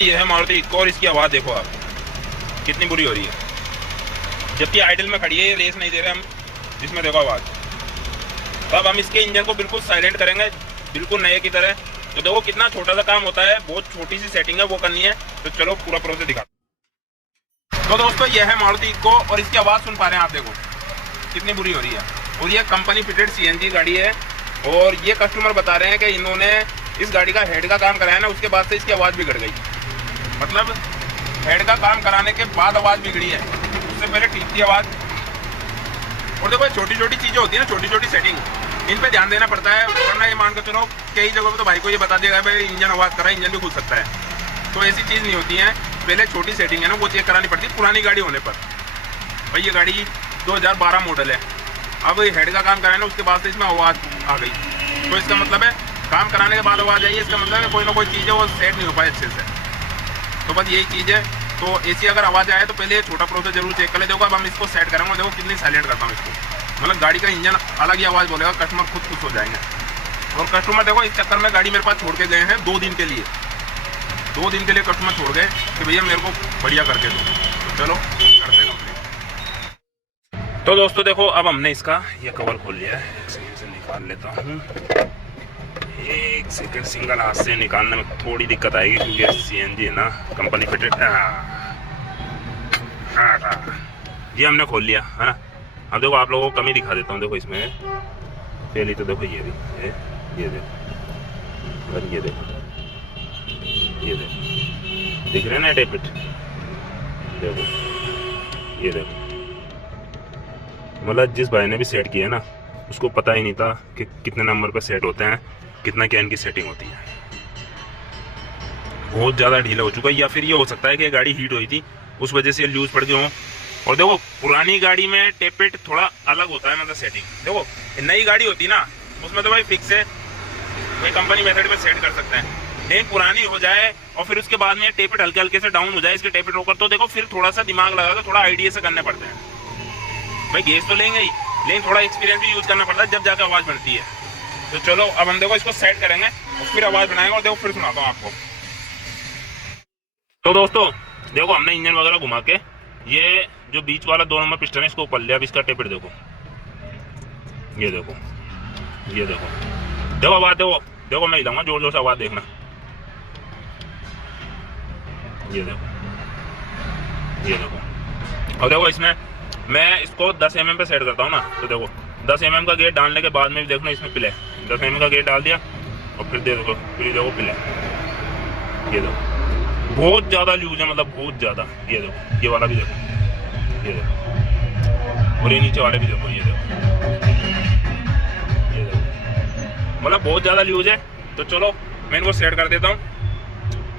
ये है मारुति इको और इसकी आवाज़ देखो आप कितनी बुरी हो रही है। जबकि आइडल में खड़ी है, ये रेस नहीं दे रहे हम, जिसमें देखो आवाज़। तो अब हम इसके इंजन को बिल्कुल साइलेंट करेंगे, बिल्कुल नए की तरह। तो देखो कितना छोटा सा काम होता है, बहुत छोटी सी सेटिंग है वो करनी है। तो चलो पूरा प्रोसेस दिखा। तो दोस्तों ये है मारुति इको और इसकी आवाज़ सुन पा रहे हैं आप, देखो कितनी बुरी हो रही है। और ये कंपनी फिटेड सीएनजी गाड़ी है और ये कस्टमर बता रहे हैं कि इन्होंने इस गाड़ी का हेड का काम कराया ना, उसके बाद से इसकी आवाज़ बिगड़ गई। मतलब हेड का काम कराने के बाद आवाज़ बिगड़ी है, उससे पहले ठीक थी आवाज़। और देखो छोटी छोटी चीज़ें होती है ना, छोटी छोटी सेटिंग, इन पे ध्यान देना पड़ता है, वरना ये मान कर चलो कई जगहों पे तो भाई को ये बता देगा भाई इंजन आवाज़ करा, इंजन भी खुल सकता है। तो ऐसी चीज़ नहीं होती है, पहले छोटी सेटिंग है ना वो चेक करानी पड़ती है पुरानी गाड़ी होने पर। भाई ये गाड़ी 2012 मॉडल है, अब हेड का काम कराया ना उसके बाद से इसमें आवाज़ आ गई। तो इसका मतलब है काम कराने के बाद आवाज़ आई है, इसका मतलब है कोई ना कोई चीज़ है वो सेट नहीं हो पाए अच्छे से। तो बस यही चीज़ है। तो ऐसी अगर आवाज़ आए तो पहले छोटा प्रोसेस जरूर चेक कर ले। देखो अब हम इसको सेट करेंगे, देखो कितनी साइलेंट करता हूँ इसको। मतलब गाड़ी का इंजन अलग ही आवाज़ बोलेगा, कस्टमर खुद खुश हो जाएंगे। और कस्टमर देखो इस चक्कर में गाड़ी मेरे पास छोड़ के गए हैं 2 दिन के लिए। 2 दिन के लिए कस्टमर छोड़ गए कि भैया मेरे को बढ़िया करके दो। तो चलो करते हैं कंप्लीट। तो दोस्तों देखो अब हमने इसका ये कवर खोल लिया है, एक सेकंड से निकाल लेता हूँ। एक सेकंड, सिंगल हाथ से निकालने में थोड़ी दिक्कत आएगी क्योंकि सीएनजी है ना, कंपनी फिटेड। ये हमने खोल लिया है ना। अब देखो आप लोगों को कमी दिखा देता हूँ। देखो इसमें पहली तो देखो ये देखो, ये देखो और ये देखो, ये देखो दिख रहे ना डेबिट, देखो ये देखो। मतलब जिस भाई ने भी सेट किया है ना उसको पता ही नहीं था कि कितने नंबर पे सेट होते हैं, कितना क्या इनकी सेटिंग होती है। बहुत ज़्यादा ढीला हो चुका है, या फिर ये हो सकता है कि गाड़ी हीट हुई थी उस वजह से लूज पड़ गए हों। और देखो पुरानी गाड़ी में टेपेट थोड़ा अलग होता है, मतलब सेटिंग। देखो नई गाड़ी होती ना उसमें तो भाई फिक्स है, भाई कंपनी मेथड पे सेट कर सकते हैं। लेकिन पुरानी हो जाए और फिर उसके बाद में टेपेट हल्के हल्के से डाउन हो जाए इसके टेपेट रोकर, तो देखो फिर थोड़ा सा दिमाग लगा के थोड़ा आइडिया से करने पड़ते हैं। भाई गैस तो लेंगे ही, लेकिन थोड़ा एक्सपीरियंस भी यूज करना पड़ता है जब जाकर आवाज़ बनती है। तो चलो अब हम देखो इसको सेट करेंगे और फिर आवाज़ बनाएंगे और देखो फिर सुनाता हूँ आपको। तो दोस्तों देखो हमने इंजन वगैरह घुमा के ये जो बीच वाला 2 नंबर पिस्टन है इसको ऊपर लिया। अब इसका टेपेट देखो, ये देखो, ये देखो, देखो आवाज़ देखो, देखो मैं हिलाऊंगा जोर जोर से, आवाज़ देखना। ये देखो, ये देखो। और देखो इसमें मैं इसको 10 mm पे सेट करता हूँ ना, तो देखो 10 mm का गेट डालने के बाद में भी देखना इसमें पिले, 10 mm का गेट डाल दिया और फिर देखो, फिर देखो पिले, ये देखो बहुत ज़्यादा लूज है, मतलब बहुत ज़्यादा। ये देखो ये वाला भी देखो, ये देखो, और ये नीचे वाले भी देखो, ये देखो, ये देखो, मतलब बहुत ज़्यादा लूज है। तो चलो मैं इनको सेट कर देता हूँ।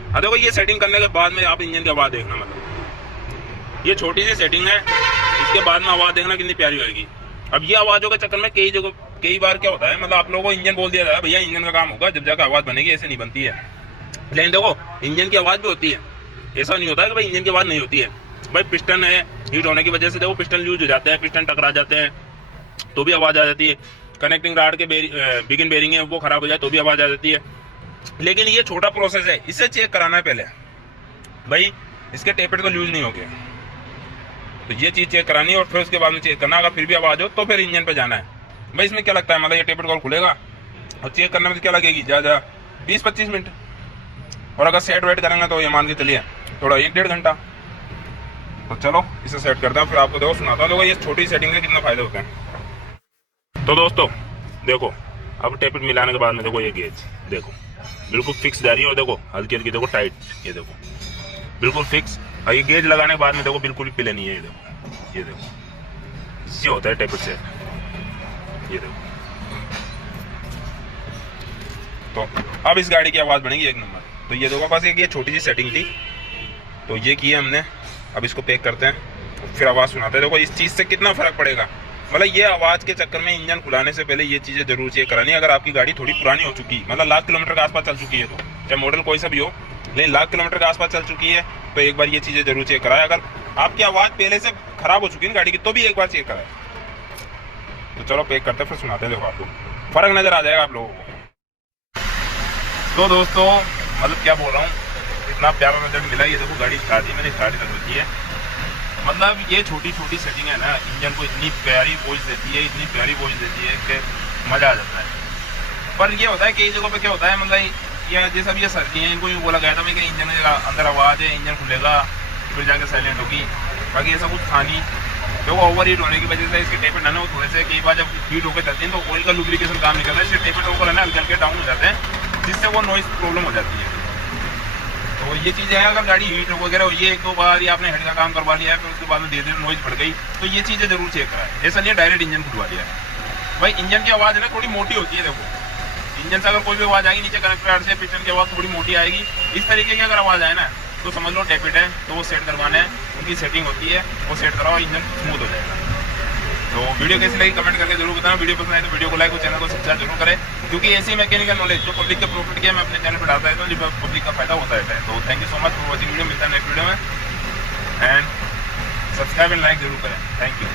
अब देखो ये सेटिंग करने के बाद में आप इंजन की आवाज़ देखना, मतलब ये छोटी सी सेटिंग है, इसके बाद में आवाज़ देखना कितनी प्यारी होगी। अब ये आवाज़ों के चक्कर में कई बार क्या होता है, मतलब आप लोगों को इंजन बोल दिया जाता है भैया इंजन का काम होगा जब जाकर आवाज़ बनेगी, ऐसे नहीं बनती है। लेकिन देखो इंजन की आवाज़ भी होती है, ऐसा नहीं होता है कि भाई इंजन की आवाज़ नहीं होती है। भाई पिस्टन है, हीट होने की वजह से देखो पिस्टन लूज हो जाते हैं, पिस्टन टकरा जाते हैं तो भी आवाज़ आ जाती है। कनेक्टिंग राड के बिगिन बेरिंग है वो खराब हो जाए तो भी आवाज़ आ जाती है। लेकिन ये छोटा प्रोसेस है, इससे चेक कराना है पहले भाई इसके टेपेट तो लूज नहीं हो गए, तो ये चीज़ चेक करानी है और फिर उसके बाद में चेक करना। अगर फिर भी आवाज़ हो तो फिर इंजन पे जाना है। भाई इसमें क्या लगता है, मतलब ये टेपेट कॉल खुलेगा और चेक करने में क्या लगेगी ज़्यादा 20-25 मिनट, और अगर सेट वेट करेंगे तो ये मान के चलिए थोड़ा 1-1.5 घंटा। तो चलो इसे सेट करते हैं, फिर आपको देखो सुनाता हूँ। देखो ये छोटी सेटिंग के कितने फायदे होते हैं। तो दोस्तों देखो अब टेपेट मिलाने के बाद में देखो ये गेज देखो बिल्कुल फिक्स जा रही है, और देखो हल्की हल्की देखो टाइट, ये देखो बिल्कुल फिक्स। और ये गेज लगाने के बाद में देखो बिल्कुल भी पिले नहीं है, ये देखो, ये देखो ये होता है टेपेट से, ये देखो। तो अब इस गाड़ी की आवाज़ बनेगी 1 नंबर। तो ये देखो बस एक ये छोटी सी सेटिंग थी, तो ये की है हमने। अब इसको पैक करते हैं फिर आवाज़ सुनाते हैं। देखो इस चीज़ से कितना फ़र्क पड़ेगा, मतलब ये आवाज़ के चक्कर में इंजन खुलाने से पहले ये चीज़ें जरूर चेक करानी है। अगर आपकी गाड़ी थोड़ी पुरानी हो चुकी है, मतलब लाख किलोमीटर के आसपास चल चुकी है, तो चाहे मॉडल कोई सा भी हो, लेकिन लाख किलोमीटर के आसपास चल चुकी है तो एक बार ये चीज़ें जरूर चेक कराए। अगर आपकी आवाज़ पहले से खराब हो चुकी है गाड़ी की तो भी एक बार चेक कराए। तो चलो पैक करते हैं फिर सुनाते हैं। देखो आपको फ़र्क नज़र आ जाएगा आप लोगों को। तो दोस्तों मतलब क्या बोल रहा हूँ, इतना प्यारा रिजल्ट मिला। ये देखो गाड़ी स्टार्ट ही मैंने स्टार्ट कर रखी है। मतलब ये छोटी छोटी सेटिंग है ना, इंजन को इतनी प्यारी वॉइस देती है, इतनी प्यारी वॉइस देती है कि मज़ा आ जाता है। पर ये होता है कई जगहों पे क्या होता है, मतलब ये जैसा भी ये सर्दी है, इनको बोला गया था मैं कि इंजन के अंदर आवाज़ है, इंजन खुलेगा फिर जाके साइलेंट होगी, बाकी ऐसा कुछ था नहीं। तो ओवर हीट होने की वजह से इसके टेपर ना वो थोड़े से कई बार जब हीट होकर चलते हैं तो ऑयल का लुब्रिकेशन काम नहीं करता है, इसके टेपर ऊपर है ना हल्के हल्के डाउन हो जाते हैं, जिससे वो नॉइस प्रॉब्लम हो जाती है। तो ये चीज़ है, अगर गाड़ी हीट वगैरह हुई है एक दो बार या आपने हेड का काम करवा लिया है फिर उसके बाद में धीरे धीरे नॉइज बढ़ गई, तो ये चीज़ें जरूर चेक कराएं। ऐसा नहीं है डायरेक्ट इंजन खुलवा दिया है। भाई इंजन की आवाज़ है ना थोड़ी मोटी होती है, देखो इंजन से अगर कोई भी आवाज़ आएगी नीचे कनेक्टर यार्ड से, पिस्टन की आवाज़ थोड़ी मोटी आएगी। इस तरीके की अगर आवाज़ आए ना तो समझ लो टैपिट है, तो वो सेट करवाना है, उनकी सेटिंग होती है, वो सेट कराओ, इंजन स्मूथ हो जाएगा। तो वीडियो कैसी लगी कमेंट करके जरूर बताना। वीडियो पसंद आए तो वीडियो को लाइक और चैनल को सब्सक्राइब जरूर करें, क्योंकि ऐसी मैकेनिकल नॉलेज जो पब्लिक के प्रॉफिट के मैं अपने चैनल पर डालता है तो जो पब्लिक का फायदा होता है। तो thank you so much for watching video. मिलता है नेक्स्ट वीडियो में, एंड सब्सक्राइब एंड लाइक जरूर करें। Thank you.